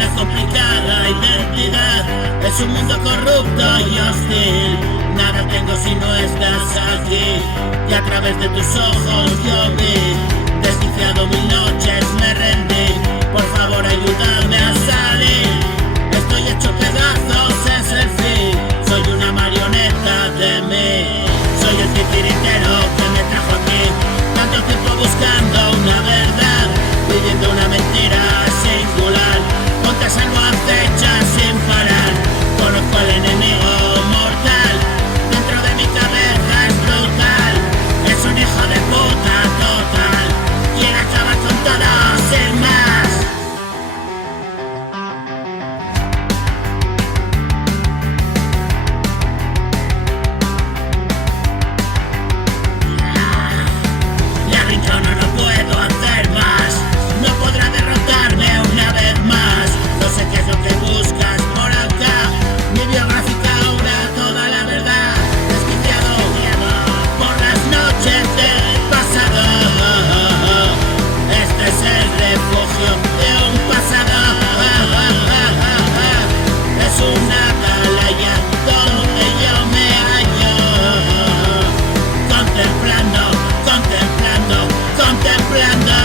una complicada identidad, es un mundo corrupto y hostil. Nada tengo si no estás aquí, y a través de tus ojos yo vi. Desquiciado mil noches me rendí, por favor ayúdame a salir. Estoy hecho pedazos, es el fin, soy una marioneta de mí. Soy el titiritero que me trajo aquí, tanto tiempo buscando una verdad, viviendo una mentira singular. Ponte a salvo, acecha sin parar, conozco al enemigo mortal, dentro de mi cabeza es brutal, es un hijo de puta total, quiere acabar con todo sin más. Le arrincono, no puedo hacer más, no podrá derrotarme una vez más. No sé qué es lo que buscas por acá, mi biográfica ahora toda la verdad. Desquiciado por las noches del pasado, este es el refugio de un pasado. Es una atalaya donde yo me hallo, contemplando, contemplando, contemplando.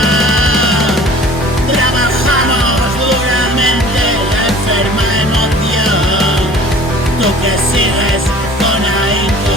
Trabajamos duramente la enferma emoción, tú que sigues con ahínco.